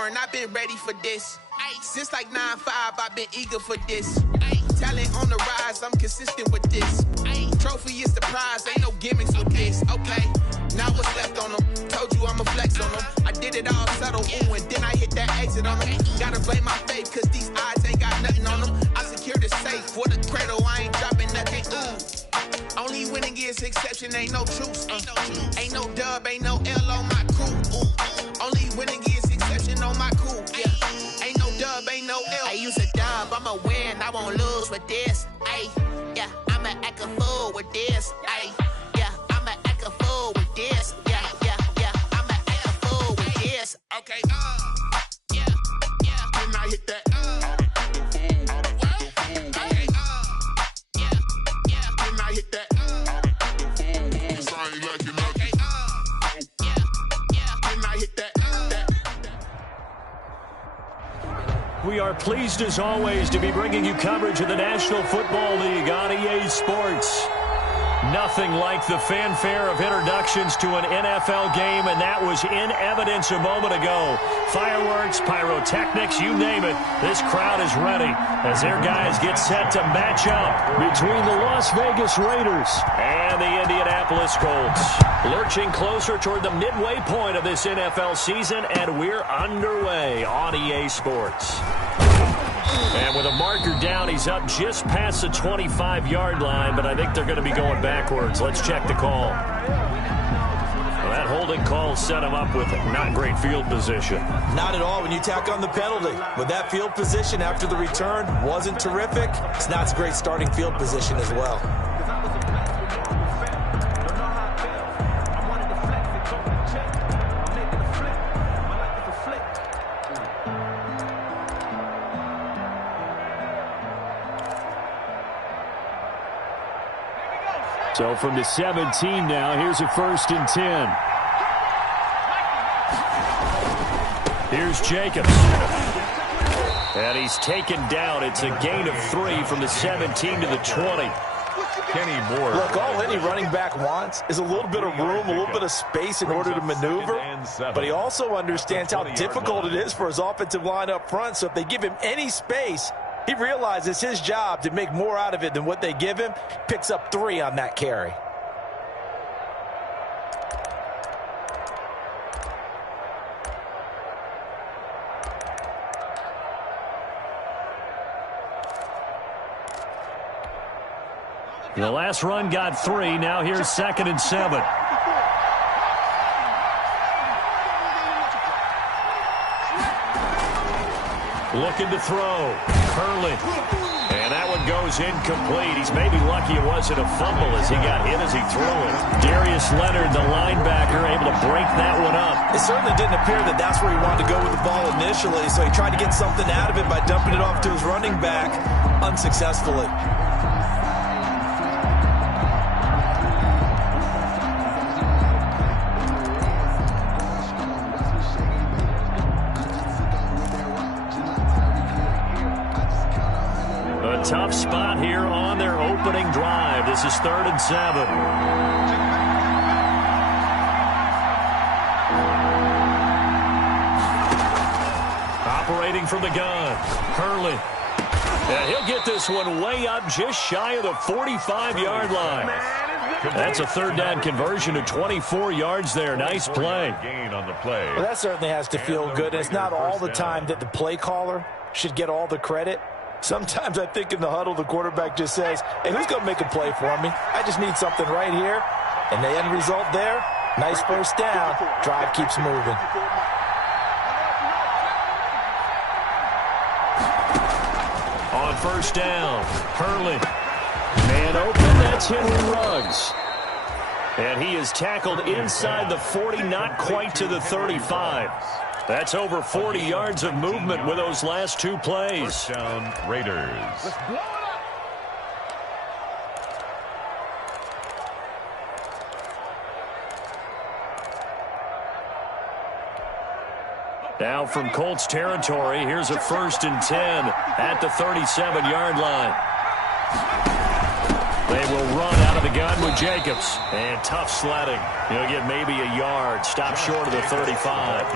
foreign, I've been ready for this. Since like 9-5, I've been eager for this. Talent on the rise, I'm consistent with this. Trophy is the prize, ain't no gimmicks with this. Okay, now what's left on them? Told you I'ma flex on them. I did it all subtle, ooh, and then I hit that exit on them. Gotta blame my faith, cause these odds ain't got nothing on them. I secure the safe for the cradle, I ain't dropping nothing, ooh. Only winning is exception, ain't no truce. Ain't no dub, ain't no L on my crew. Only winning is exception on my crew. Yeah, ain't no dub, ain't no L. I use a dub, I'ma win, I won't lose with this. Ay, yeah, I'ma act a fool with this. Ay, yeah, I'ma act a fool with this. Yeah, yeah, yeah, I'ma act a fool with this. Okay, yeah, yeah, when I hit that. We are pleased, as always, to be bringing you coverage of the National Football League on EA Sports. Nothing like the fanfare of introductions to an NFL game, and that was in evidence a moment ago. Fireworks, pyrotechnics, you name it. This crowd is ready as their guys get set to match up between the Las Vegas Raiders and the Indianapolis Colts. Lurching closer toward the midway point of this NFL season, and we're underway on EA Sports. And with a marker down, he's up just past the 25-yard line, but I think they're going to be going backwards. Let's check the call. Well, that holding call set him up with not great field position. Not at all when you tack on the penalty. With that field position after the return wasn't terrific, it's not a great starting field position as well. So from the 17 now, here's a 1st and 10. Here's Jacobs. And he's taken down. It's a gain of 3 from the 17 to the 20. Kenny Moore. Look, all any running back wants is a little bit of room, a little bit of space in order to maneuver. But he also understands how difficult it is for his offensive line up front. So if they give him any space, he realizes his job to make more out of it than what they give him. Picks up 3 on that carry. The last run got 3. Now here's 2nd and 7. Looking to throw. Hurley. And that one goes incomplete. He's maybe lucky it wasn't a fumble as he got hit as he threw it. Darius Leonard, the linebacker, able to break that one up. It certainly didn't appear that that's where he wanted to go with the ball initially, so he tried to get something out of it by dumping it off to his running back unsuccessfully. Tough spot here on their opening drive. This is 3rd and 7. Operating from the gun. Hurley. And he'll get this one way up just shy of the 45-yard line. That's a 3rd down conversion to 24 yards there. Nice play. Gain on the play. Well, that certainly has to feel good. It's not all the time that the play caller should get all the credit. Sometimes I think in the huddle, the quarterback just says, hey, who's going to make a play for me? I just need something right here. And the end result there, nice 1st down. Drive keeps moving. On 1st down, Hurley. Man open, that's Henry Ruggs. And he is tackled inside the 40, not quite to the 35. That's over 40 yards of movement with those last 2 plays. 1st down, Raiders. Now from Colts territory, here's a 1st and 10 at the 37-yard line. They will run out of the gun with Jacobs. And tough sledding. He'll get maybe a yard. Stop short of the 35.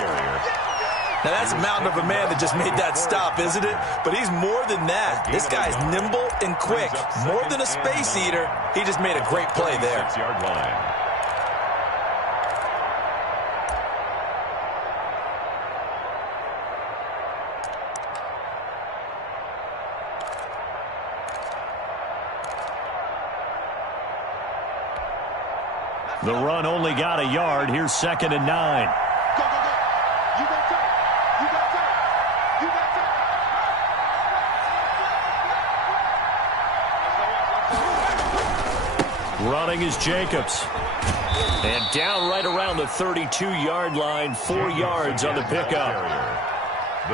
Now, that's a mountain of a man that just made that stop, isn't it? But he's more than that. This guy's nimble and quick. More than a space eater. He just made a great play there. 6-yard line. The run only got a yard. Here's 2nd and 9. Go, go, go. You got time. You got time. You got time. Running is Jacobs. And down right around the 32-yard line, 4 yards on the pickup.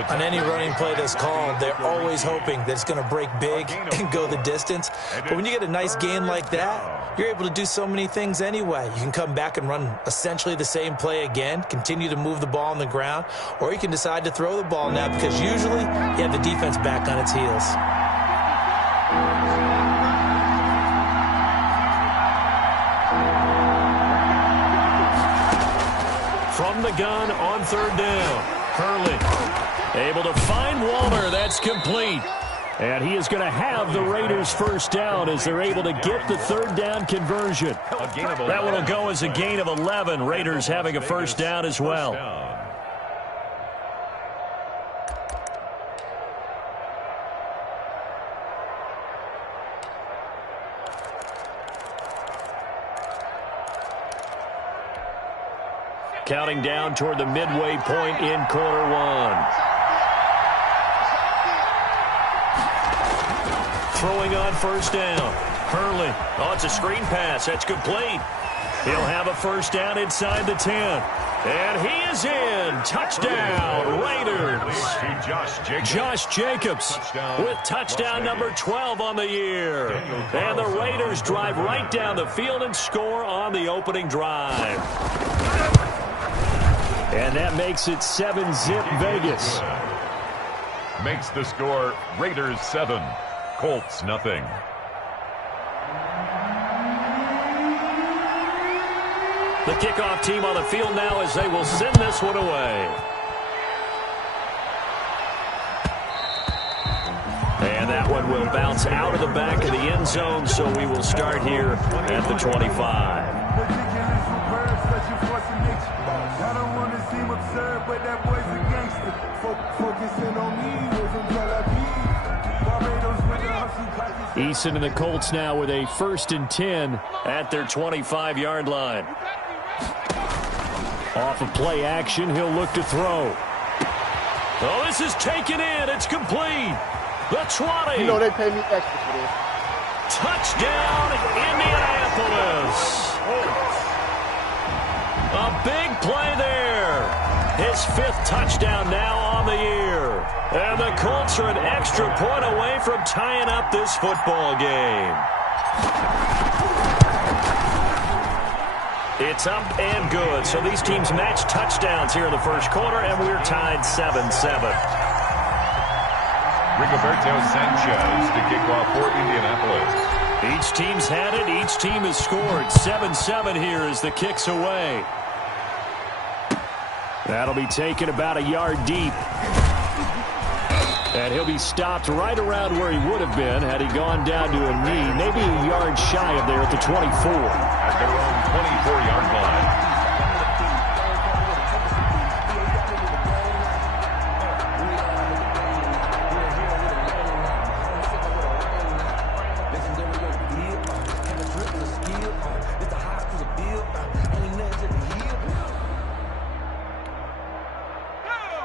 On any running play that's called, they're always hoping that it's going to break big and go the distance. But when you get a nice gain like that, you're able to do so many things anyway. You can come back and run essentially the same play again, continue to move the ball on the ground, or you can decide to throw the ball now because usually you have the defense back on its heels. From the gun on 3rd down, Hurley able to find Waller. That's complete. And he is going to have the Raiders first down as they're able to get the 3rd down conversion. That one will go as a gain of 11. Raiders having a first down as well. Counting down toward the midway point in quarter 1. Throwing on first down. Hurley. Oh, it's a screen pass. That's complete. He'll have a first down inside the 10. And he is in. Touchdown, Raiders. Josh Jacobs with touchdown number 12 on the year. And the Raiders drive right down the field and score on the opening drive. And that makes it 7-zip Vegas. Makes the score Raiders 7, Colts nothing. The kickoff team on the field now as they will send this one away. And that one will bounce out of the back of the end zone, so we will start here at the 25. I don't want to seem absurd, but that boy's a gangster. Focusing on me wasn't Barbados with the hustle practice. Eason and the Colts now with a 1st and 10 at their 25-yard line. Off of play action, he'll look to throw. Oh, this is taken in. It's complete. The 20. You know they pay me extra for this. Touchdown, Indianapolis. A big play there. His 5th touchdown now on the year. And the Colts are an extra point away from tying up this football game. It's up and good. So these teams match touchdowns here in the first quarter, and we're tied 7-7. Rigoberto Sanchez to kick off for Indianapolis. Each team's had it. Each team has scored. 7-7 here as the kick's away. That'll be taken about a yard deep. And he'll be stopped right around where he would have been had he gone down to a knee, maybe a yard shy of there at the 24. At their own 24-yard line.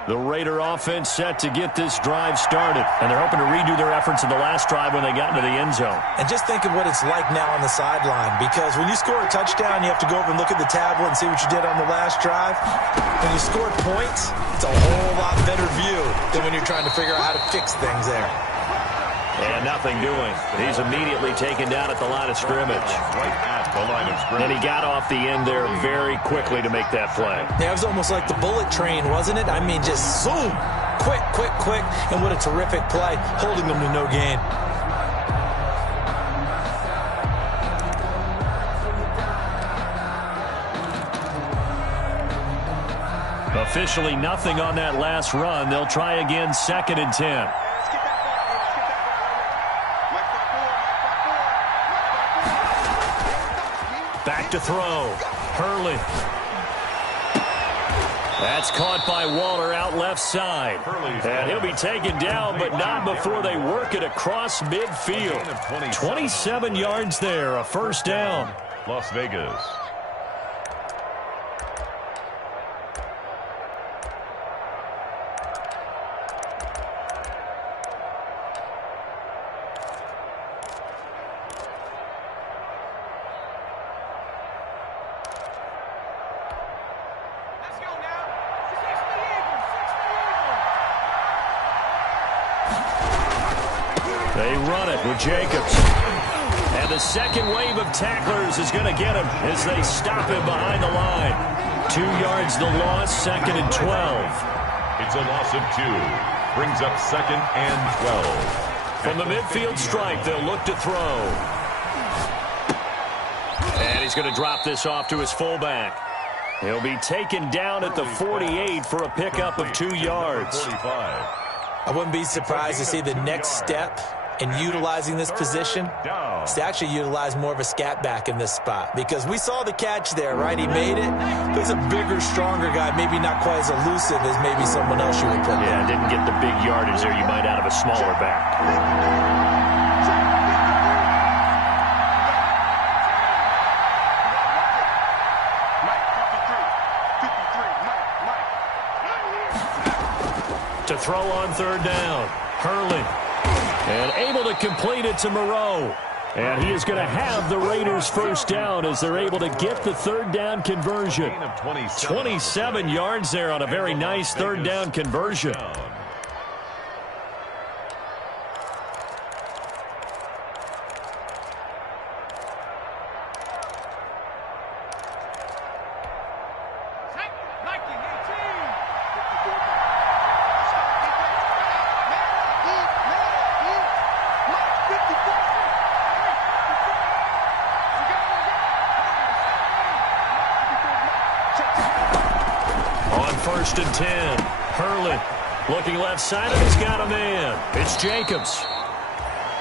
The Raider offense set to get this drive started. And they're hoping to redo their efforts in the last drive when they got into the end zone. And just think of what it's like now on the sideline, because when you score a touchdown, you have to go over and look at the tablet and see what you did on the last drive. When you score points, it's a whole lot better view than when you're trying to figure out how to fix things there. And nothing doing. He's immediately taken down at the line of scrimmage. Right at the line of scrimmage. And he got off the end there very quickly to make that play. Yeah, it was almost like the bullet train, wasn't it? I mean, just zoom. Quick, quick, quick. And what a terrific play, holding them to no gain. A Officially nothing on that last run. They'll try again, 2nd and 10. Back to throw. Hurley. That's caught by Waller out left side. And he'll be taken down, but not before they work it across midfield. 27 yards there, a first down. Las Vegas. They run it with Jacobs. And the second wave of tacklers is going to get him as they stop him behind the line. 2 yards the loss, 2nd and 12. It's a loss of 2. Brings up 2nd and 12. From the midfield stripe, they'll look to throw. And he's going to drop this off to his fullback. He'll be taken down at the 48 for a pickup of 2 yards. 45. I wouldn't be surprised to see the next step in utilizing this position is to actually utilize more of a scat back in this spot, because we saw the catch there, right? He made it. But he's a bigger, stronger guy, maybe not quite as elusive as maybe someone else you would put there. Yeah, didn't get the big yardage there you might out of a smaller back. To throw on 3rd down. Hurley. And able to complete it to Moreau. And he is going to have the Raiders first down as they're able to get the 3rd down conversion. 27 yards there on a very nice 3rd down conversion. First and 10. Hurley looking left side, and he's got a man. It's Jacobs.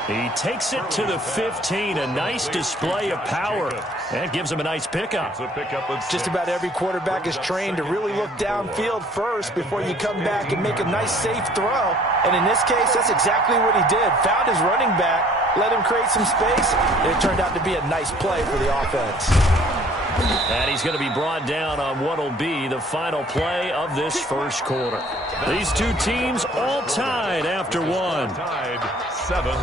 He takes it to the 15. A nice display of power. That gives him a nice pickup. Just about every quarterback is trained to really look downfield first before you come back and make a nice, safe throw. And in this case, that's exactly what he did. Found his running back, let him create some space, and it turned out to be a nice play for the offense. And he's going to be brought down on what will be the final play of this first quarter. These two teams all tied after one. Tied 7.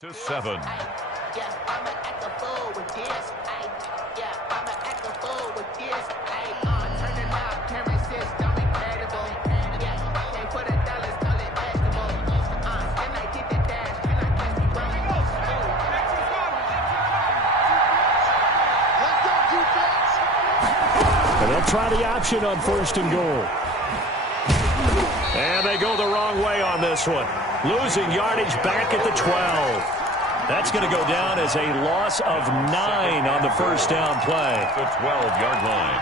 To 7. Yeah, I'ma act a fool with this. Yeah, I'ma act a fool with this. Turning up, camera system incredible. Yeah, they put $1, call it vegetable. Then I get the dash, can I catch me running? And they'll try the option on 1st and goal. And they go the wrong way on this one. Losing yardage back at the 12. That's going to go down as a loss of 9 on the first down play. The 12-yard line.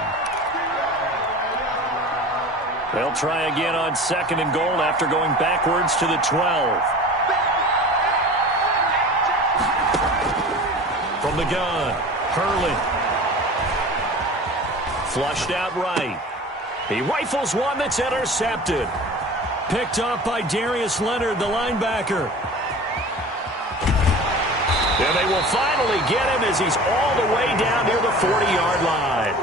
They'll try again on 2nd and goal after going backwards to the 12. From the gun, Hurley. Flushed out right. He rifles one that's intercepted. Picked off by Darius Leonard, the linebacker. And they will finally get him as he's all the way down near the 40-yard line.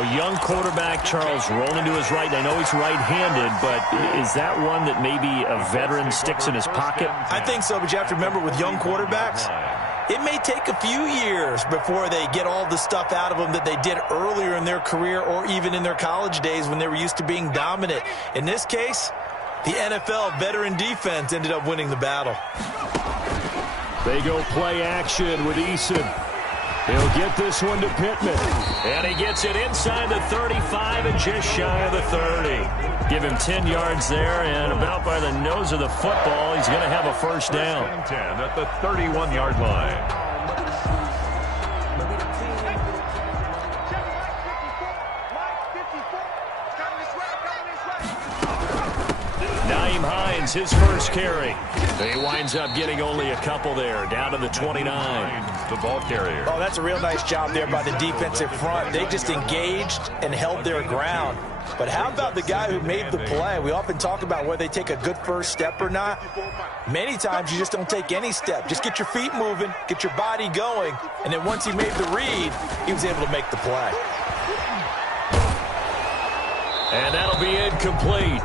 A young quarterback, Charles, rolling to his right. I know he's right-handed, but is that one that maybe a veteran sticks in his pocket? I think so, but you have to remember with young quarterbacks, it may take a few years before they get all the stuff out of them that they did earlier in their career or even in their college days when they were used to being dominant. In this case, the NFL veteran defense ended up winning the battle. They go play action with Eason. He'll get this one to Pittman. And he gets it inside the 35 and just shy of the 30. Give him 10 yards there, and about by the nose of the football, he's going to have a first down. 10 at the 31-yard line. Nyheim Hines, his first carry. He winds up getting only a couple there, down to the 29. The ball carrier. Oh, that's a real nice job there by the defensive front. They just engaged and held their ground. But how about the guy who made the play? We often talk about whether they take a good first step or not. Many times you just don't take any step. Just get your feet moving, get your body going, and then once he made the read, he was able to make the play. And that'll be incomplete.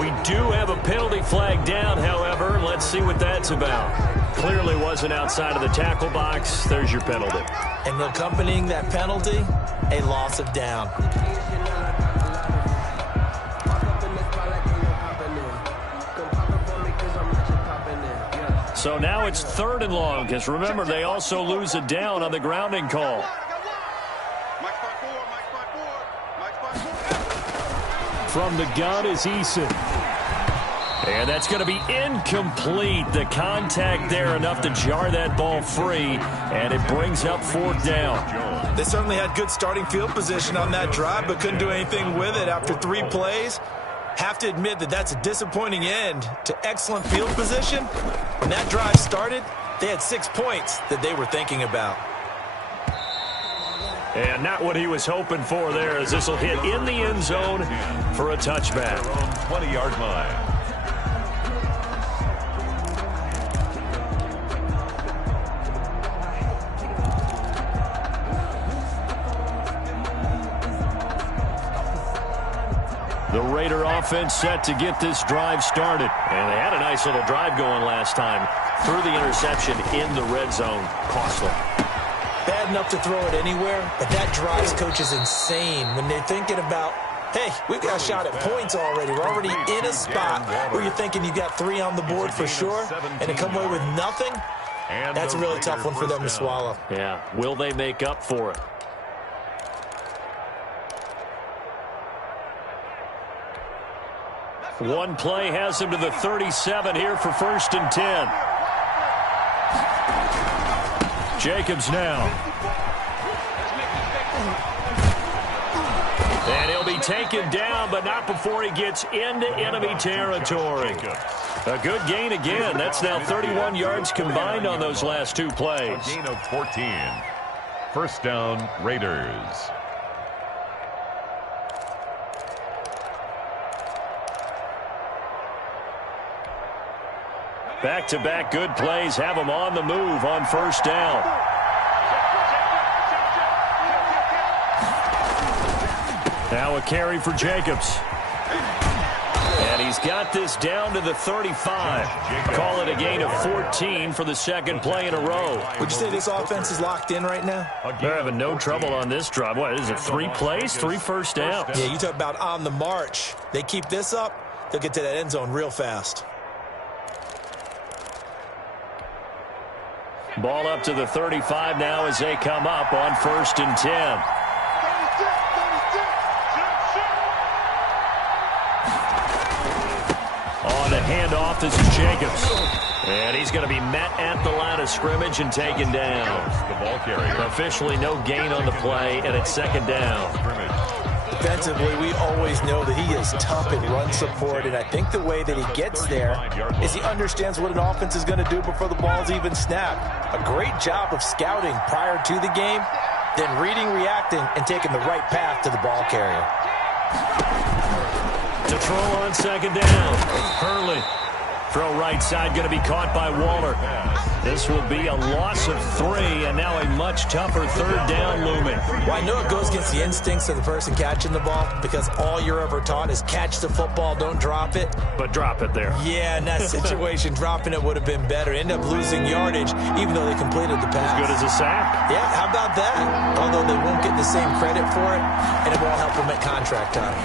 We do have a penalty flag down, however. Let's see what that's about. Clearly wasn't outside of the tackle box. There's your penalty. And accompanying that penalty, a loss of down. So now it's 3rd and long, because remember, they also lose a down on the grounding call. From the gun is Eason. And that's going to be incomplete. The contact there enough to jar that ball free, and it brings up 4th down. They certainly had good starting field position on that drive, but couldn't do anything with it after 3 plays. Have to admit that that's a disappointing end to excellent field position. When that drive started, they had 6 points that they were thinking about. And not what he was hoping for there, as this will hit in the end zone for a touchback. 20-yard line. The Raider offense set to get this drive started. And they had a nice little drive going last time. Threw the interception in the red zone. Costly. Bad enough to throw it anywhere, but that drives coaches insane when they're thinking about, hey, we've got a shot at points already. We're already in a spot where you're thinking you got 3 on the board for sure, and to come away with nothing, that's a really tough one for them to swallow. Yeah, will they make up for it? One play has him to the 37 here for 1st and 10. Jacobs now. And he'll be taken down, but not before he gets into enemy territory. A good gain again. That's now 31 yards combined on those last 2 plays. A gain of 14. First down, Raiders. Back-to-back good plays have them on the move on 1st down. Now a carry for Jacobs. And he's got this down to the 35. Call it a gain of 14 for the 2nd play in a row. Would you say this offense is locked in right now? They're having no trouble on this drive. What is it, 3 plays, 3 first downs? Yeah, you talk about on the march. They keep this up, they'll get to that end zone real fast. Ball up to the 35 now as they come up on 1st and 10. On the handoff, this is Jacobs. And he's going to be met at the line of scrimmage and taken down. The ball carrier. Officially no gain on the play, and it's 2nd down. Defensively, we always know that he is tough in run support, and I think the way that he gets there is he understands what an offense is going to do before the ball's even snapped. A great job of scouting prior to the game, then reading, reacting, and taking the right path to the ball carrier. To throw on 2nd down, Hurley. Throw right side, going to be caught by Waller. This will be a loss of 3, and now a much tougher third down looming. Well, I know it goes against the instincts of the person catching the ball because all you're ever taught is catch the football, don't drop it. But drop it there. Yeah, in that situation, dropping it would have been better. End up losing yardage, even though they completed the pass. As good as a sack. Yeah, how about that? Although they won't get the same credit for it, and it won't help them at contract time.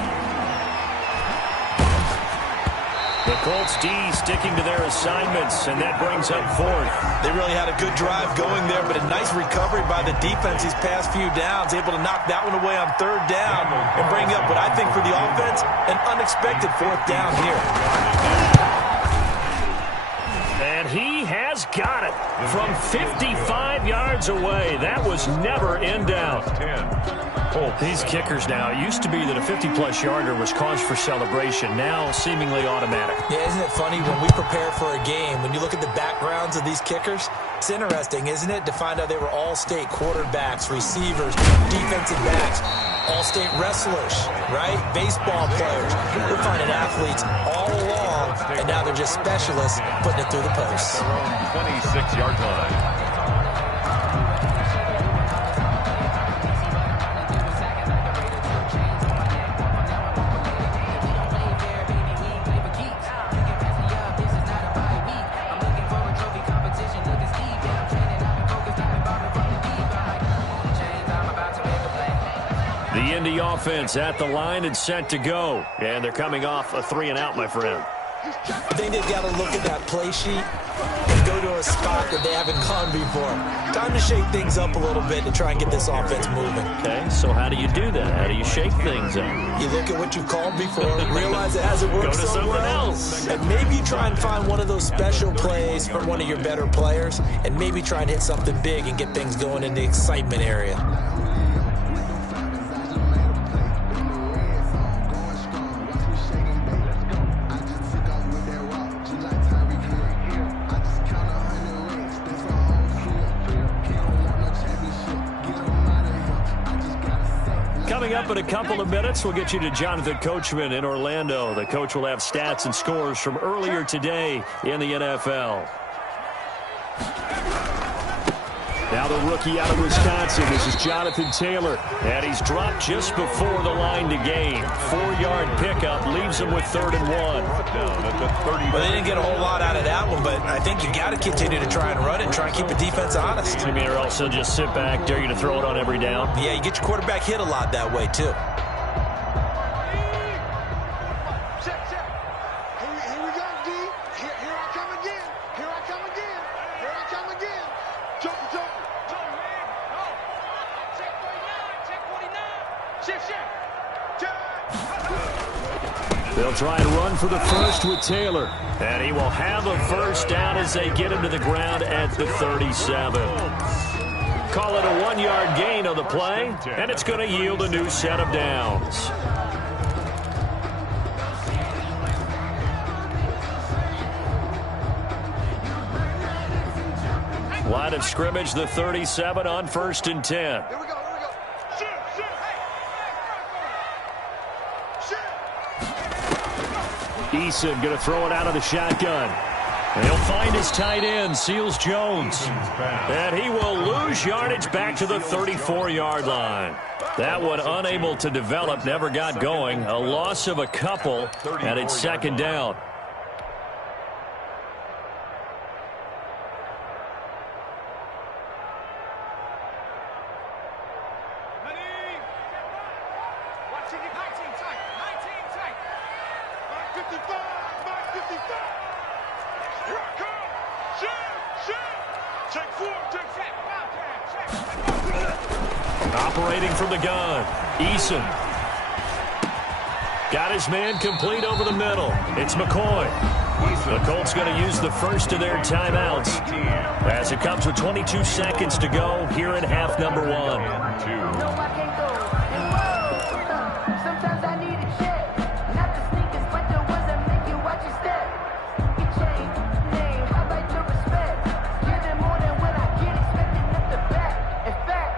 The Colts D sticking to their assignments, and that brings up 4th. They really had a good drive going there, but a nice recovery by the defense these past few downs, able to knock that one away on 3rd down and bring up what I think for the offense, an unexpected 4th down here. And he has got it from 55 yards away. That was never in doubt. These kickers now, it used to be that a 50-plus yarder was cause for celebration, now seemingly automatic. Yeah, isn't it funny when we prepare for a game, when you look at the backgrounds of these kickers, it's interesting, isn't it, to find out they were all-state quarterbacks, receivers, defensive backs, all-state wrestlers, right? Baseball players. We're finding athletes all along, and now they're just specialists putting it through the posts. 26-yard line. The Indy offense at the line and set to go. And they're coming off a 3-and-out, my friend. I think they've got to look at that play sheet and go to a spot that they haven't gone before. Time to shake things up a little bit to try and get this offense moving. Okay, so how do you do that? How do you shake things up? You look at what you've called before, realize it hasn't worked Go to so something well, else. and maybe try and find one of those special plays from one of your better players, and maybe try and hit something big and get things going in the excitement area. Coming up in a couple of minutes, we'll get you to Jonathan Coachman in Orlando. The coach will have stats and scores from earlier today in the NFL. Now the rookie out of Wisconsin, this is Jonathan Taylor. And he's dropped just before the line to gain. 4-yard pickup leaves him with 3rd and 1. Well, they didn't get a whole lot out of that one, but I think you got to continue to try and run it and try and keep the defense honest. You mean, or also just sit back, dare you to throw it on every down? Yeah, you get your quarterback hit a lot that way, too. Here we go, D. Here I come again. Here I come again. Here I come again. Joker. Check 49. Check 49. Shift. They'll try and run for the first with Taylor. And he will have a first down as they get him to the ground at the 37. Call it a 1-yard gain on the play, and it's going to yield a new set of downs. Line of scrimmage, the 37 on 1st and 10. Here we go. Eason going to throw it out of the shotgun. And he'll find his tight end, Seals Jones. And he will lose yardage back to the 34-yard line. That one unable to develop, never got going. A loss of a couple, and it's 2nd down. Operating from the gun, Eason. Got his man complete over the middle. It's McCoy. The Colts going to use the first of their timeouts as it comes with 22 seconds to go here in half number 1. Sometimes I need a check. Not the sneakers, but the ones that make you watch your step. Your chain, name, I like your respect. Giving more than what I get, expecting up the back. In fact,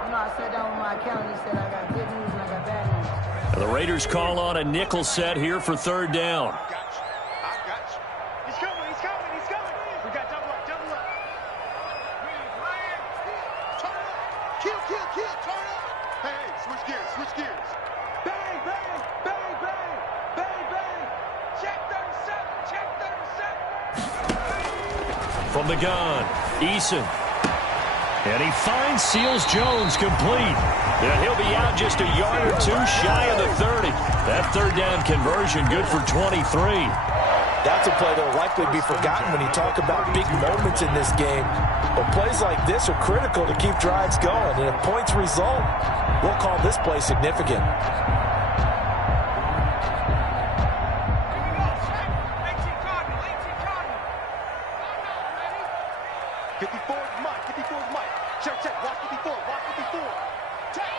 I sat down with my accountant. He said I got good news and I got bad news. And the Raiders call on a nickel set here for 3rd down. switch gears. Bang, bang, bang, bang, bang, bang. Check 37, check 37. From the gun, Eason. And he finds Seals-Jones complete. And he'll be out just a yard or two shy of the 30. That third down conversion good for 23. That's a play that will likely be forgotten when you talk about big moments in this game. But plays like this are critical to keep drives going. And if points result, we'll call this play significant. 54 is Mike. 54 is Mike. Check, check. Watch 54. Watch 54. Check.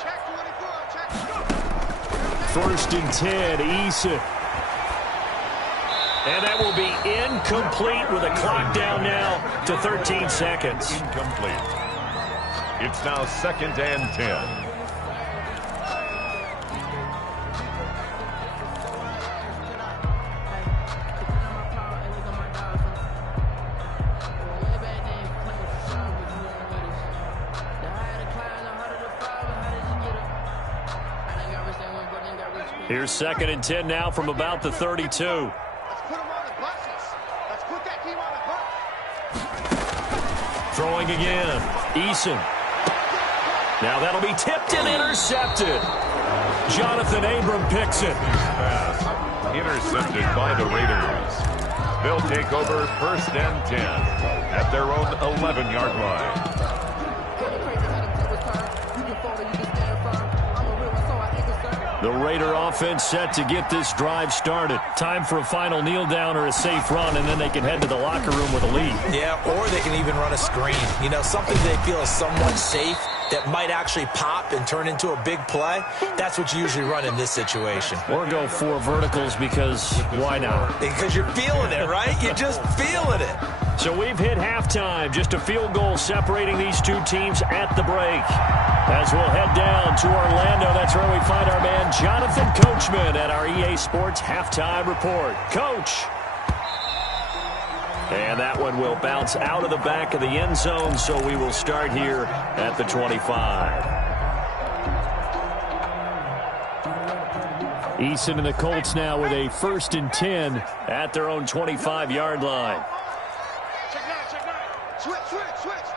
Check 24. Check. First and 10, Eason. And that will be incomplete with a clock down now to 13 seconds. Incomplete. It's now 2nd and 10. Here's 2nd and 10 now from about the 32. Let's put them on the buses. Let's put that team on the bus. Throwing again. Eason. Now that'll be tipped and intercepted. Jonathan Abram picks it. Pass intercepted by the Raiders. They'll take over 1st and 10 at their own 11-yard line. The Raider offense set to get this drive started. Time for a final kneel down or a safe run, and then they can head to the locker room with a lead. Yeah, or they can even run a screen. You know, something they feel is somewhat safe that might actually pop and turn into a big play. That's what you usually run in this situation. Or go 4 verticals because why not? Because you're feeling it, right? You're just feeling it. So we've hit halftime. Just a field goal separating these two teams at the break. As we'll head down to Orlando, that's where we find our man Jonathan Coachman at our EA Sports Halftime Report. Coach. And that one will bounce out of the back of the end zone, so we will start here at the 25. Eason and the Colts now with a 1st and 10 at their own 25-yard line. Check 9, check 9. Switch, switch, switch.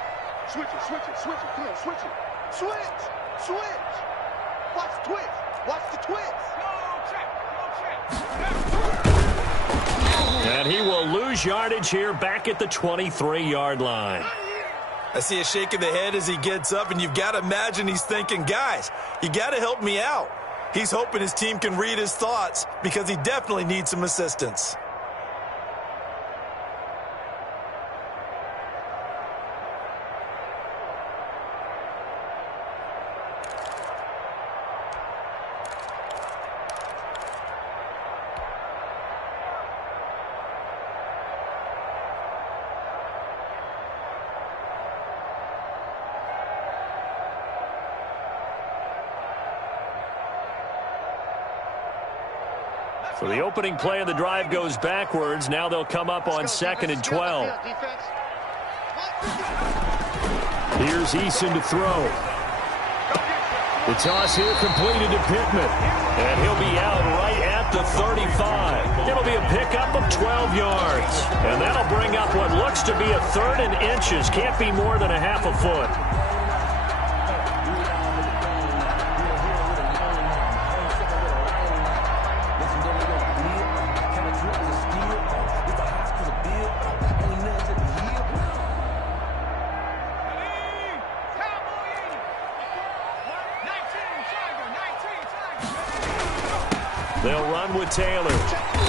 Switch it, switch it, switch it. Come on, switch it. Switch, switch. Watch the twitch. Watch the twitch. Go check. And he will lose yardage here back at the 23-yard line. I see a shake of the head as he gets up, and you've got to imagine he's thinking, guys, you got to help me out. He's hoping his team can read his thoughts because he definitely needs some assistance. So the opening play of the drive goes backwards. Now they'll come up on 2nd and 12. Here's Eason to throw. The toss here completed to Pittman. And he'll be out right at the 35. It'll be a pickup of 12 yards. And that'll bring up what looks to be a 3rd and inches. Can't be more than a half a foot. They'll run with Taylor.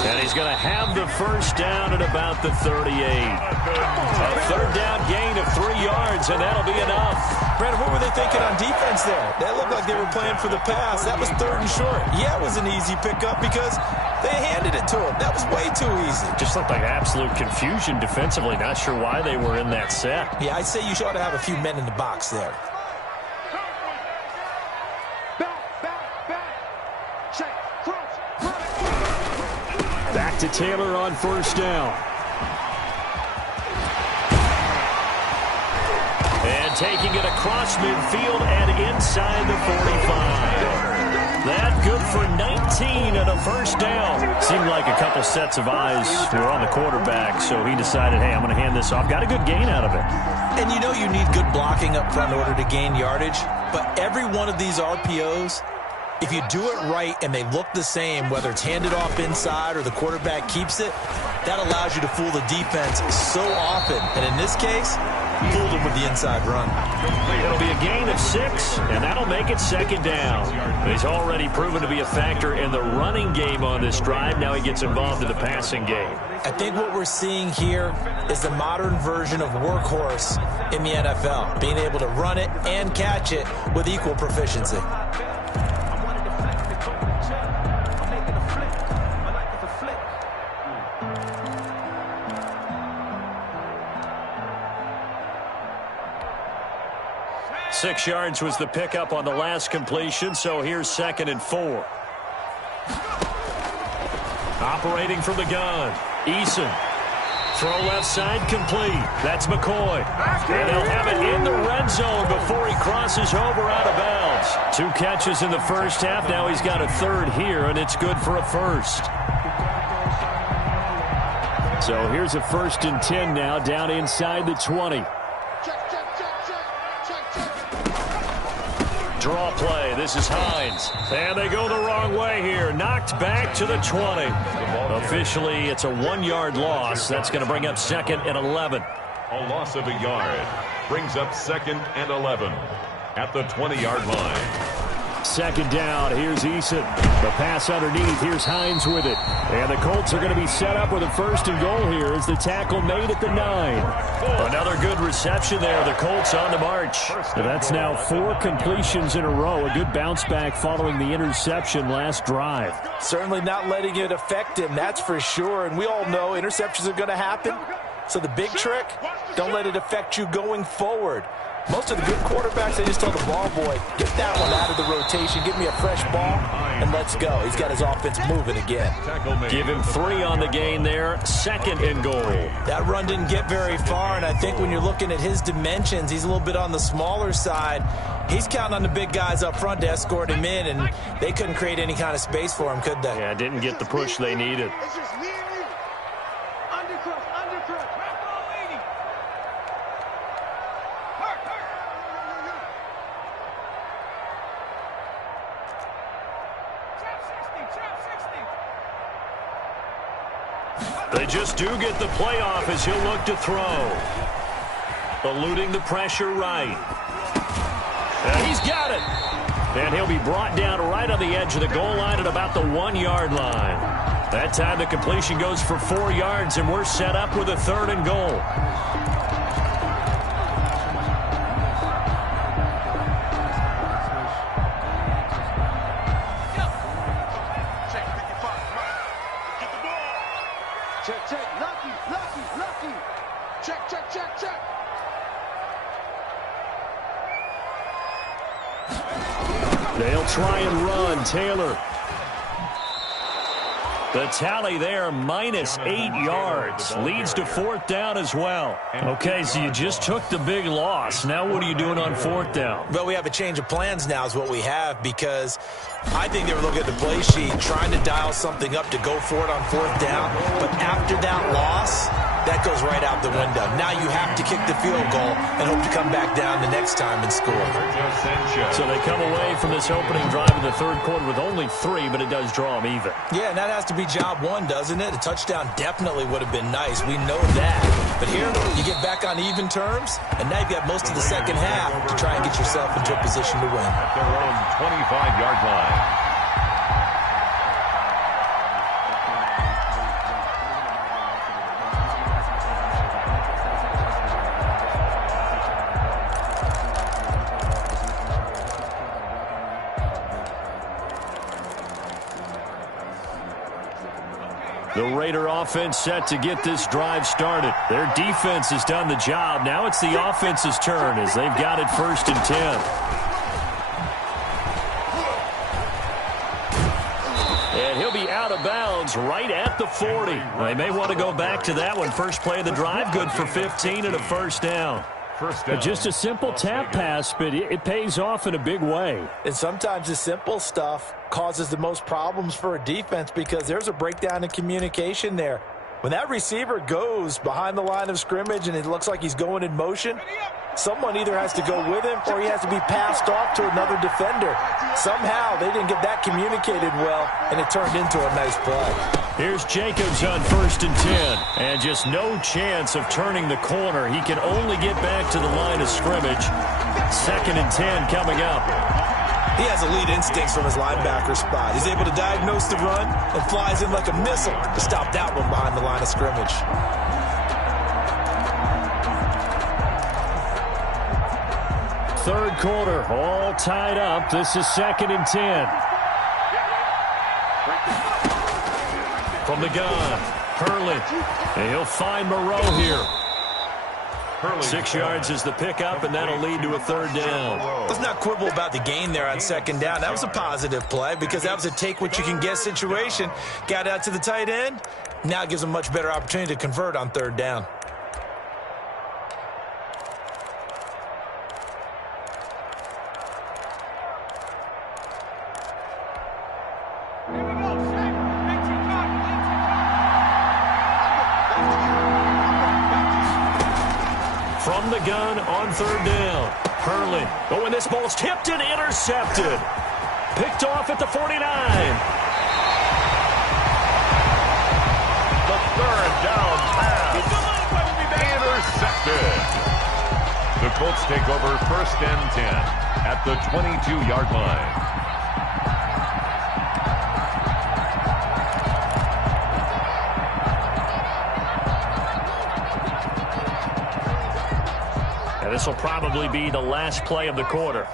And he's going to have the first down at about the 38. A 3rd down gain of 3 yards, and that'll be enough. Brandon, what were they thinking on defense there? That looked like they were playing for the pass. That was 3rd and short. Yeah, it was an easy pickup because they handed it to him. That was way too easy. Just looked like absolute confusion defensively. Not sure why they were in that set. Yeah, I'd say you ought to have a few men in the box there. Back to Taylor on 1st down. And taking it across midfield and inside the 45. That good for 19 and a first down. Seemed like a couple sets of eyes were on the quarterback, so he decided, hey, I'm going to hand this off. Got a good gain out of it. And you know you need good blocking up front in order to gain yardage, but every one of these RPOs, if you do it right and they look the same, whether it's handed off inside or the quarterback keeps it, that allows you to fool the defense so often. And in this case, fooled him with the inside run. It'll be a gain of 6, and that'll make it second down. He's already proven to be a factor in the running game on this drive. Now he gets involved in the passing game. I think what we're seeing here is the modern version of workhorse in the NFL, being able to run it and catch it with equal proficiency. Six yards was the pickup on the last completion, so here's 2nd and 4. Operating from the gun, Eason. Throw left side complete. That's McCoy. And he'll have it in the red zone before he crosses over out of bounds. 2 catches in the first half. Now he's got a third here, and it's good for a first. So here's a 1st and 10 now, down inside the 20. Draw play. This is Hines. And they go the wrong way here. Knocked back to the 20. Officially, it's a 1-yard loss. That's going to bring up 2nd and 11. A loss of a yard brings up 2nd and 11 at the 20-yard line. 2nd down. Here's Eason. The pass underneath. Here's Hines with it. And the Colts are going to be set up with a 1st and goal here as the tackle made at the 9. Another good reception there. The Colts on the march. So that's now 4 completions in a row. A good bounce back following the interception last drive. Certainly not letting it affect him, that's for sure. And we all know interceptions are going to happen. So the big trick, don't let it affect you going forward. Most of the good quarterbacks, they just tell the ball boy, get that one out of the rotation, give me a fresh ball, and let's go. He's got his offense moving again. Give him 3 on the gain there, 2nd and goal. That run didn't get very far, and I think when you're looking at his dimensions, he's a little bit on the smaller side. He's counting on the big guys up front to escort him in, and they couldn't create any kind of space for him, could they? Yeah, didn't get the push they needed. They just do get the playoff as he'll look to throw. Eluding the pressure right. And he's got it. And he'll be brought down right on the edge of the goal line at about the 1-yard line. That time the completion goes for 4 yards, and we're set up with a 3rd and goal. They'll try and run. Taylor. The tally there, minus 8 yards. Leads to 4th down as well. Okay, so you just took the big loss. Now what are you doing on 4th down? Well, we have a change of plans now is what we have, because I think they were looking at the play sheet, trying to dial something up to go for it on 4th down. But after that loss, that goes right out the window. Now you have to kick the field goal and hope to come back down the next time and score. So they come away from this opening drive in the 3rd quarter with only 3, but it does draw them even. Yeah, and that has to be job 1, doesn't it? A touchdown definitely would have been nice. We know that. But here, you get back on even terms, and now you've got most of the second half to try and get yourself into a position to win. At their own 25-yard line. The Raider offense set to get this drive started. Their defense has done the job. Now it's the offense's turn as they've got it 1st and 10. And he'll be out of bounds right at the 40. They may want to go back to that one. First play of the drive, good for 15 and a 1st down. first down. Just a simple tap pass, but it pays off in a big way. And sometimes the simple stuff causes the most problems for a defense because there's a breakdown in communication there. When that receiver goes behind the line of scrimmage and it looks like he's going in motion, someone either has to go with him or he has to be passed off to another defender. Somehow they didn't get that communicated well, and it turned into a nice play. Here's Jacobs on 1st and 10. And just no chance of turning the corner. He can only get back to the line of scrimmage. 2nd and 10 coming up. He has elite instincts from his linebacker spot. He's able to diagnose the run and flies in like a missile to stop that one behind the line of scrimmage. Third quarter, all tied up. This is 2nd and 10. From the gun, Hurley. And he'll find Moreau here. 6 yards is the pickup, and that'll lead to a 3rd down. Let's not quibble about the gain there on 2nd down. That was a positive play because that was a take-what-you-can-get situation. Got out to the tight end. Now it gives him a much better opportunity to convert on 3rd down. From the gun on 3rd down. Hurley. Oh, and this ball's tipped and intercepted. Picked off at the 49. The 3rd down pass. Intercepted. The Colts take over 1st and 10 at the 22-yard line. This will probably be the last play of the quarter.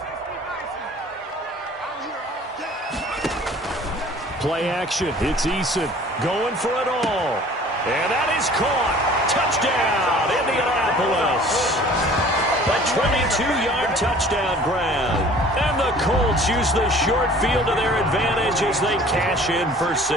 Play action. It's Eason going for it all. And that is caught. Touchdown, Indianapolis. A 22-yard touchdown grab. And the Colts use the short field to their advantage as they cash in for 6.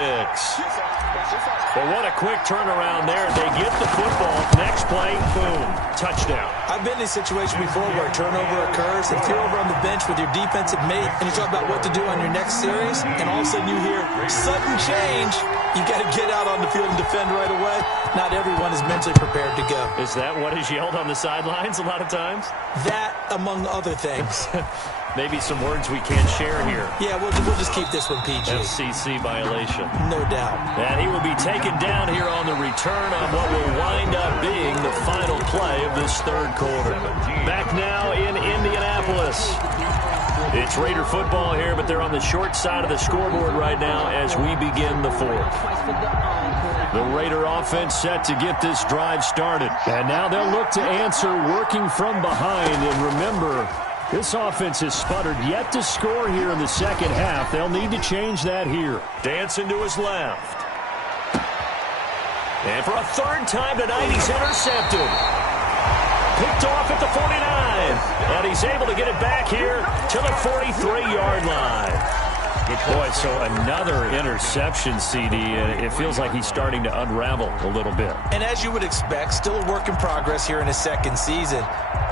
But what a quick turnaround there. They get the football. Next play, boom, touchdown. I've been in a situation before where a turnover occurs. If you're over on the bench with your defensive mate and you talk about what to do on your next series, and all of a sudden you hear sudden change, you got to get out on the field and defend right away. Not everyone is mentally prepared to go. Is that what is yelled on the sidelines a lot of times? That, among other things. Maybe some words we can't share here. Yeah, we'll just keep this one PG. FCC violation. No doubt. And he will be taken down here on the return on what will wind up being the final play of this 3rd quarter. Back now in Indianapolis. It's Raider football here, but they're on the short side of the scoreboard right now as we begin the 4th. The Raider offense set to get this drive started. And now they'll look to answer working from behind. And remember, this offense has sputtered yet to score here in the 2nd half. They'll need to change that here. Dancing to his left. And for a 3rd time tonight, he's intercepted. Picked off at the 49. And he's able to get it back here to the 43-yard line. Boy, so another interception, CD, and it feels like he's starting to unravel a little bit. And as you would expect, still a work in progress here in his 2nd season.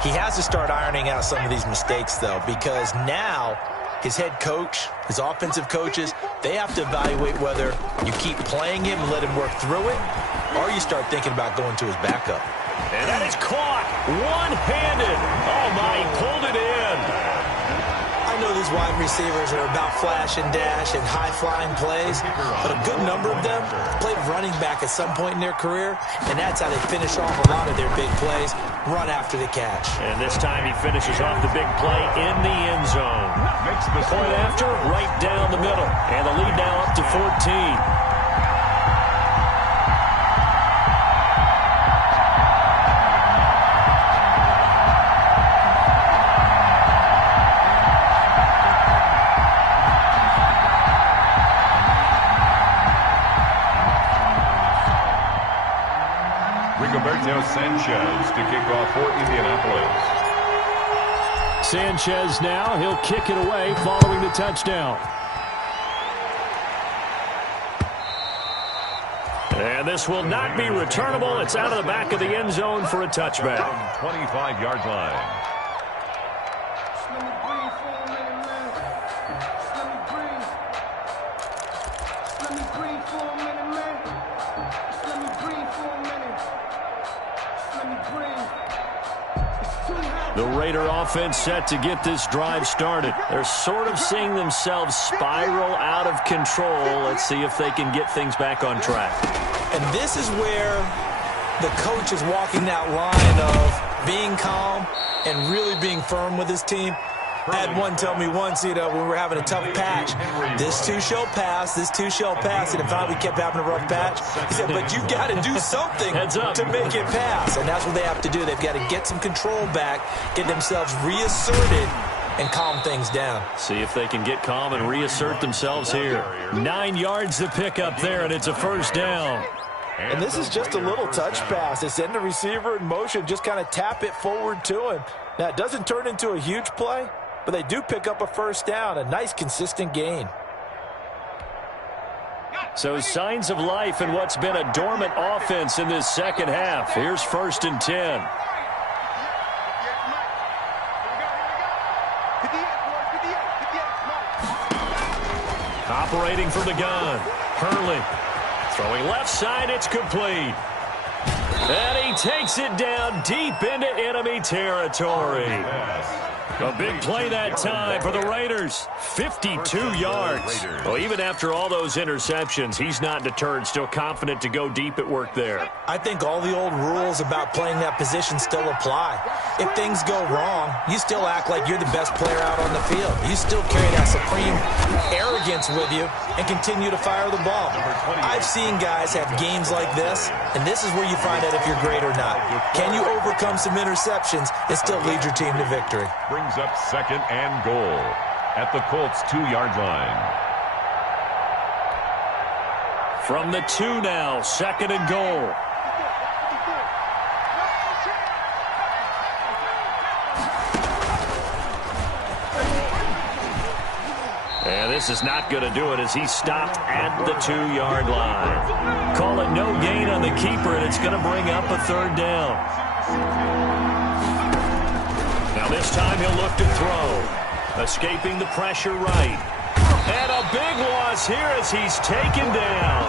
He has to start ironing out some of these mistakes, though, because now his head coach, his offensive coaches, they have to evaluate whether you keep playing him and let him work through it, or you start thinking about going to his backup. And that is caught one-handed. Oh, my, he pulled it in. I know these wide receivers are about flash and dash and high-flying plays, but a good number of them played running back at some point in their career, and that's how they finish off a lot of their big plays, run after the catch. And this time he finishes off the big play in the end zone. The point after, right down the middle, and the lead now up to 14. Rigoberto Sanchez to kick off for Indianapolis. Sanchez now, he'll kick it away following the touchdown. And And this will not be returnable. It's out of the back of the end zone for a touchback. 25-yard line. The Raider offense set to get this drive started. They're sort of seeing themselves spiral out of control. Let's see if they can get things back on track. And this is where the coach is walking that line of being calm and really being firm with his team. I had one tell me once, when we were having a tough patch, this too shall pass, this too shall pass, and finally we kept having a rough patch. He said, but you got to do something to make it pass, and that's what they have to do. They've got to get some control back, get themselves reasserted, and calm things down. See if they can get calm and reassert themselves here. 9 yards to pick up there, and it's a first down. And this is just a little touch pass. They send the receiver in motion, just kind of tap it forward to him. Now, it doesn't turn into a huge play, but they do pick up a first down, a nice, consistent gain. So signs of life in what's been a dormant offense in this second half. Here's 1st and 10. Operating from the gun. Hurley. Throwing left side, it's complete. And he takes it down deep into enemy territory. A big play that time for the Raiders. 52 yards. Well, even after all those interceptions, he's not deterred, still confident to go deep at work there. I think all the old rules about playing that position still apply. If things go wrong, you still act like you're the best player out on the field. You still carry that supreme arrogance with you and continue to fire the ball. I've seen guys have games like this, and this is where you find out if you're great or not. Can you overcome some interceptions and still lead your team to victory? Brings up 2nd and goal at the Colts 2-yard line. From the 2 now, 2nd and goal. And this is not going to do it as he stopped at the 2-yard line. Call it no gain on the keeper, and it's going to bring up a 3rd down. Now this time he'll look to throw. Escaping the pressure right. And a big loss here as he's taken down.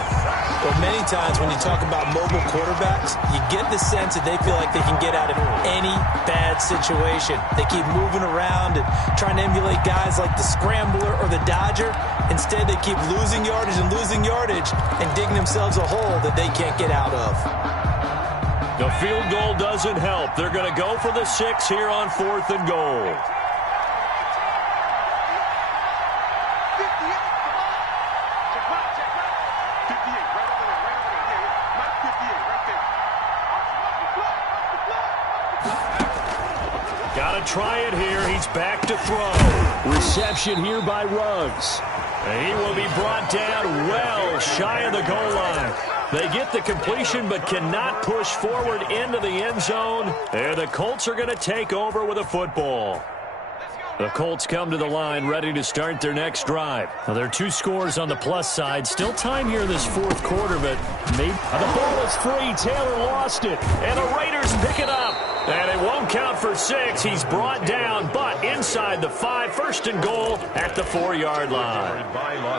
Well, many times when you talk about mobile quarterbacks, you get the sense that they feel like they can get out of any bad situation. They keep moving around and trying to emulate guys like the scrambler or the dodger. Instead, they keep losing yardage and digging themselves a hole that they can't get out of. The field goal doesn't help. They're going to go for the 6 here on 4th and goal. Got to try it here. He's back to throw. Reception here by Ruggs. And he will be brought down well shy of the goal line. They get the completion but cannot push forward into the end zone. And the Colts are going to take over with a football. The Colts come to the line ready to start their next drive. Now, there are 2 scores on the plus side. Still time here in this 4th quarter, but maybe the ball is free. Taylor lost it, and the Raiders pick it up. And it won't count for 6. He's brought down, but inside the 5. 1st and goal at the 4-yard line.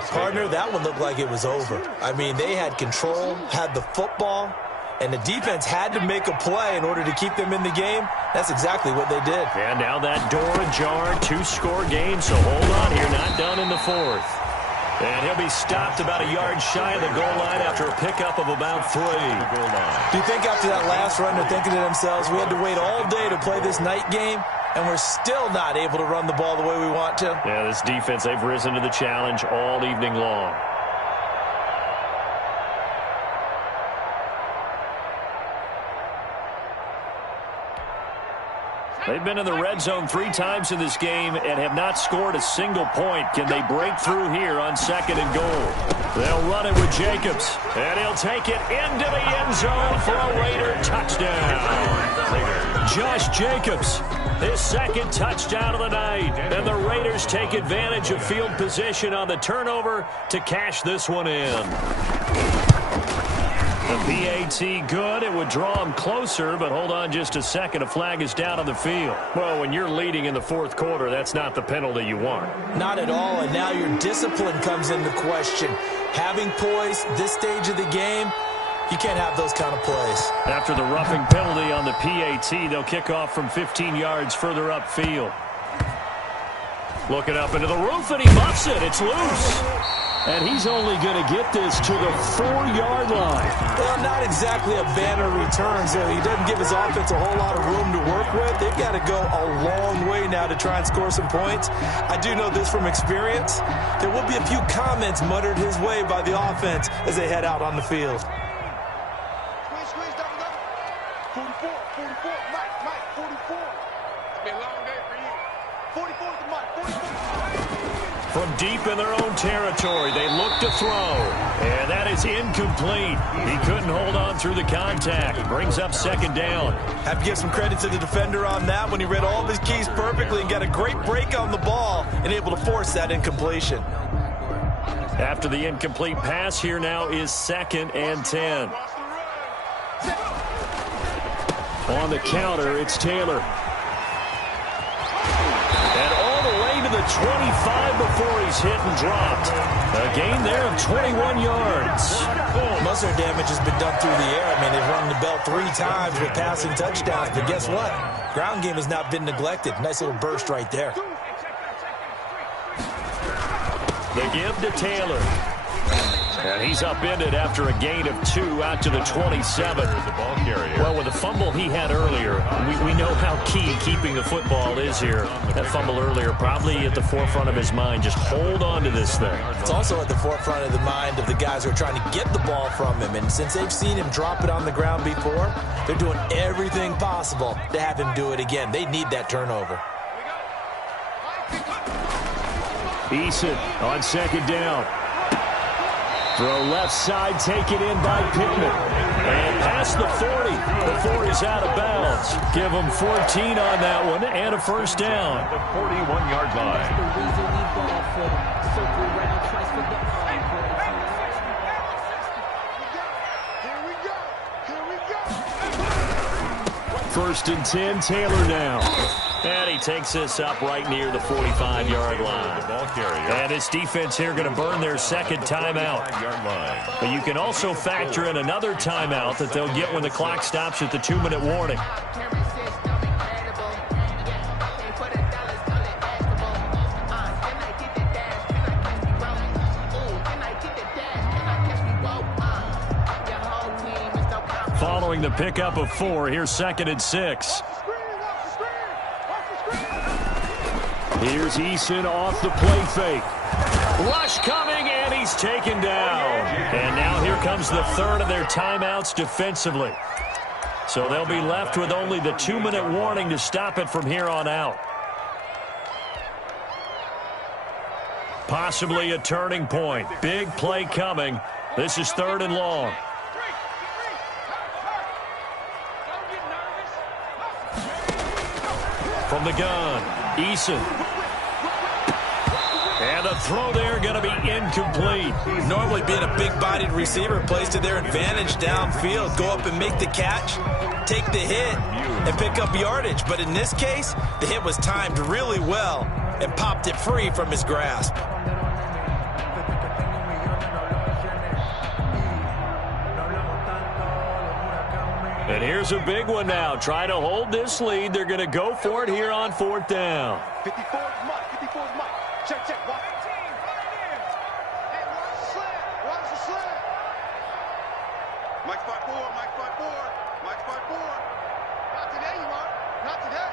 Partner, that one looked like it was over. I mean, they had control, had the football, and the defense had to make a play in order to keep them in the game. That's exactly what they did. And now that door ajar, 2-score game, so hold on here, not done in the 4th. And he'll be stopped about a yard shy of the goal line after a pickup of about 3. Do you think after that last run they're thinking to themselves, we had to wait all day to play this night game, and we're still not able to run the ball the way we want to? Yeah, this defense, they've risen to the challenge all evening long. They've been in the red zone 3 times in this game and have not scored a single point. Can they break through here on 2nd and goal? They'll run it with Jacobs, and he'll take it into the end zone for a Raider touchdown. Josh Jacobs, his 2nd touchdown of the night. And the Raiders take advantage of field position on the turnover to cash this one in. The PAT good. It would draw him closer, but hold on just a second. A flag is down on the field. Well, when you're leading in the fourth quarter, that's not the penalty you want. Not at all, and now your discipline comes into question. Having poise this stage of the game, you can't have those kind of plays. After the roughing penalty on the PAT, they'll kick off from 15 yards further upfield. Looking up into the roof, and he muffs it. It's loose. And he's only going to get this to the 4-yard line. Well, not exactly a banner return, so he doesn't give his offense a whole lot of room to work with. They've got to go a long way now to try and score some points. I do know this from experience. There will be a few comments muttered his way by the offense as they head out on the field. Squeeze, double. 44, Mike, 44. It's been a long day for you. 44 to Mike, 44. From deep in their own territory, they look to throw. And that is incomplete. He couldn't hold on through the contact. Brings up second down. Have to give some credit to the defender on that when he read all of his keys perfectly and got a great break on the ball and able to force that incompletion. After the incomplete pass, here now is 2nd and 10. On the counter, it's Taylor. The 25 before he's hit and dropped. A gain there of 21 yards. Most of their damage has been done through the air. I mean, they've rung the bell 3 times with passing touchdowns, but guess what? Ground game has not been neglected. Nice little burst right there. The give to Taylor. And he's upended after a gain of 2 out to the 27. The ball carrier. Well, with the fumble he had earlier, we know how key keeping the football is here. That fumble earlier probably at the forefront of his mind. Just hold on to this thing. It's also at the forefront of the mind of the guys who are trying to get the ball from him. And since they've seen him drop it on the ground before, they're doing everything possible to have him do it again. They need that turnover. Eason on second down. Throw left side, taken in by Pittman. And past the 40 before he's out of bounds. Give him 14 on that one and a first down. The 41-yard line. First and 10, Taylor now. And he takes this up right near the 45-yard line. The ball carrier. And his defense here going to burn their second timeout. 5-yard line. But you can also factor in another timeout that they'll get when the clock stops at the 2-minute warning. Following the pickup of 4, here's 2nd and 6. Here's Eason off the play fake. Rush coming, and he's taken down. And now here comes the third of their timeouts defensively. So they'll be left with only the 2-minute warning to stop it from here on out. Possibly a turning point. Big play coming. This is 3rd and long. From the gun, Eason. And the throw there going to be incomplete. Normally being a big-bodied receiver plays to their advantage downfield. Go up and make the catch, take the hit, and pick up yardage. But in this case, the hit was timed really well and popped it free from his grasp. And here's a big one now. Trying to hold this lead. They're going to go for it here on 4th down. 54 is Mike. 54 is Mike. Check. Watch the team. Hey, watch the slant. Watch the slant. Mike's 5'4". Mike's 5'4". Mike's 5'4". Not today, you are. Not today.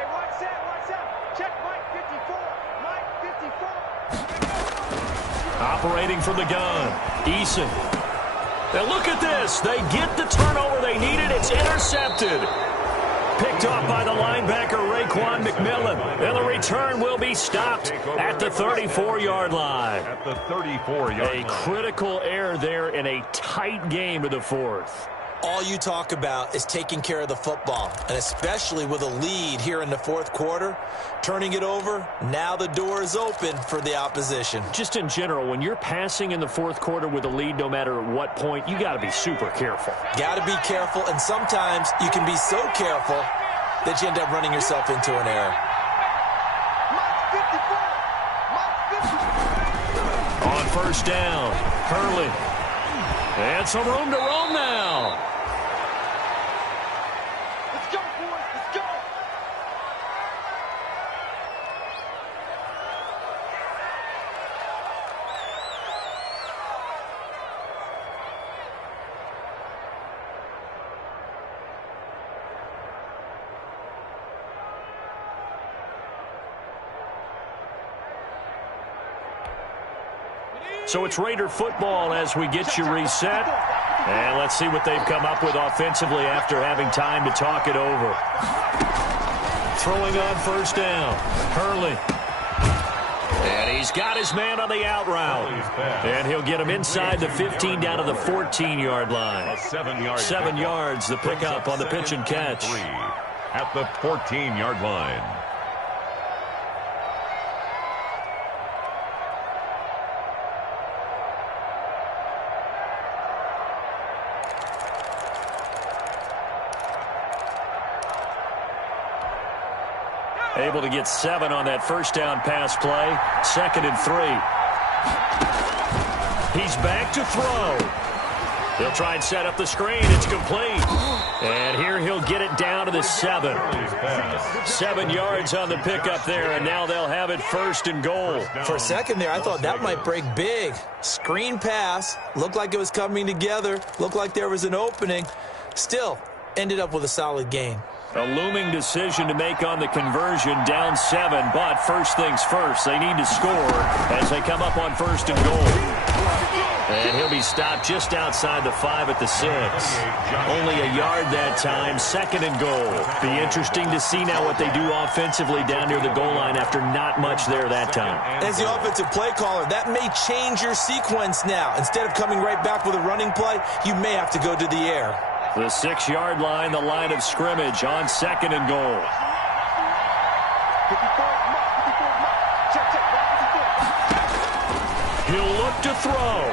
Hey, watch that. Watch that. Check Mike 54. Mike 54. Operating from the gun. Eason. Now look at this. They get the turnover they needed. It's intercepted. Picked off by the linebacker, Raekwon McMillan. And the return will be stopped at the 34-yard line. At the 34-yard line. A critical error there in a tight game of the 4th. all you talk about is taking care of the football, and especially with a lead here in the fourth quarter, turning it over, now the door is open for the opposition. Just in general, when you're passing in the fourth quarter with a lead, no matter at what point, you got to be super careful. Got to be careful, and sometimes you can be so careful that you end up running yourself into an error. On first down, Hurley. And some room to roam now. Let's go, boys. Let's go. So it's Raider football as we get you reset. And let's see what they've come up with offensively after having time to talk it over. Throwing on first down, Hurley. And he's got his man on the out route. And he'll get him inside the 15 down to the 14-yard line. 7 yards, the pickup on the pitch and catch. At the 14-yard line. Able to get 7 on that first down pass play. 2nd and 3. He's back to throw. He'll try and set up the screen. It's complete. And here he'll get it down to the 7. 7 yards on the pickup there, and now they'll have it 1st and goal. For a second there, I thought that might break big. Screen pass. Looked like it was coming together. Looked like there was an opening. Still, ended up with a solid gain. A looming decision to make on the conversion, down 7, but first things first, they need to score as they come up on 1st and goal. And he'll be stopped just outside the 5 at the 6. Only a yard that time, 2nd and goal. Be interesting to see now what they do offensively down near the goal line after not much there that time. As the offensive play caller, that may change your sequence now. Instead of coming right back with a running play, you may have to go to the air. The 6-yard line, the line of scrimmage on 2nd and goal. He'll look to throw.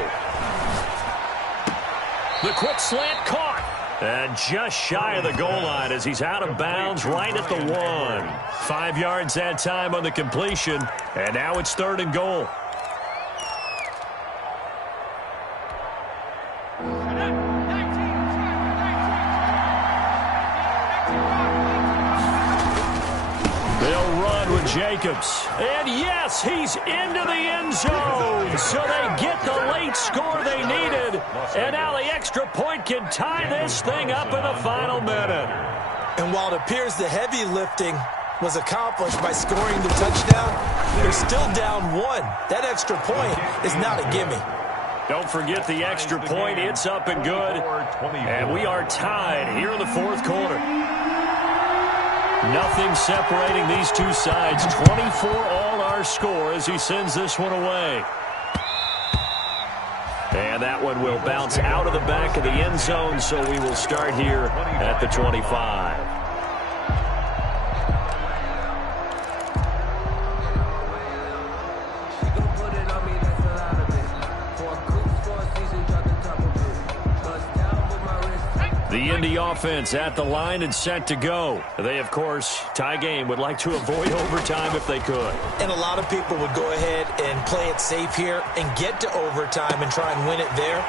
The quick slant caught. And just shy of the goal line as he's out of bounds right at the 1. 5 yards that time on the completion. And now it's 3rd and goal. Jacobs. And yes, he's into the end zone. So they get the late score they needed. And now the extra point can tie this thing up in the final minute. And while it appears the heavy lifting was accomplished by scoring the touchdown, they're still down 1. That extra point is not a gimme. Don't forget the extra point. It's up and good. And we are tied here in the fourth quarter. Nothing separating these two sides. 24 all our score as he sends this one away. And that one will bounce out of the back of the end zone, so we will start here at the 25. The Indy offense at the line and set to go. They, of course, tie game, would like to avoid overtime if they could. And a lot of people would go ahead and play it safe here and get to overtime and try and win it there.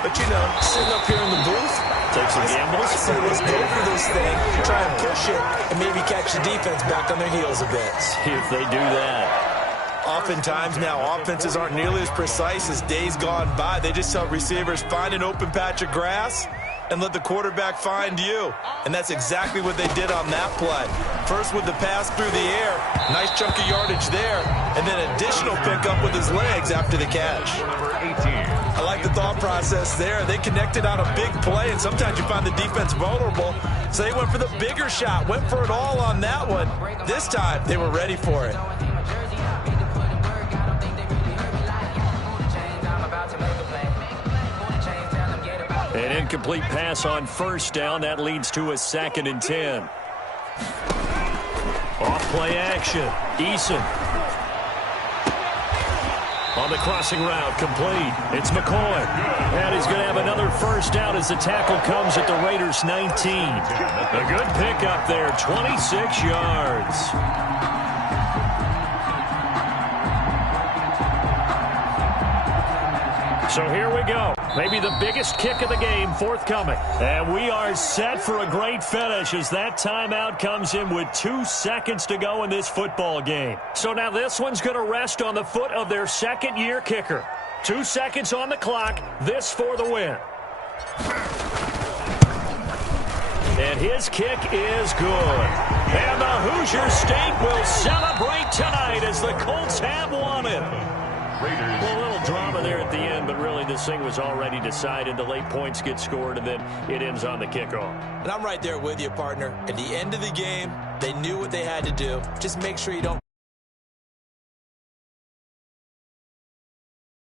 But, you know, sitting up here in the booth, take some gambles. I say let's go for this thing, try and push it, and maybe catch the defense back on their heels a bit. See if they do that. Oftentimes now, offenses aren't nearly as precise as days gone by. They just tell receivers, find an open patch of grass and let the quarterback find you. And that's exactly what they did on that play. First with the pass through the air, nice chunk of yardage there, and then additional pickup with his legs after the catch. I like the thought process there. They connected on a big play, and sometimes you find the defense vulnerable. So they went for the bigger shot, went for it all on that one. This time, they were ready for it. An incomplete pass on first down. That leads to a 2nd and 10. Off-play action. Eason. On the crossing route, complete. It's McCoy. And he's going to have another first down as the tackle comes at the Raiders' 19. A good pickup there, 26 yards. So here we go. Maybe the biggest kick of the game forthcoming. And we are set for a great finish as that timeout comes in with 2 seconds to go in this football game. So now this one's going to rest on the foot of their second-year kicker. 2 seconds on the clock. This for the win. And his kick is good. And the Hoosier State will celebrate tonight as the Colts have won it. Raiders. Well, a little drama there at the end, but really this thing was already decided. The late points get scored, and then it ends on the kickoff. And I'm right there with you, partner. At the end of the game, they knew what they had to do. Just make sure you don't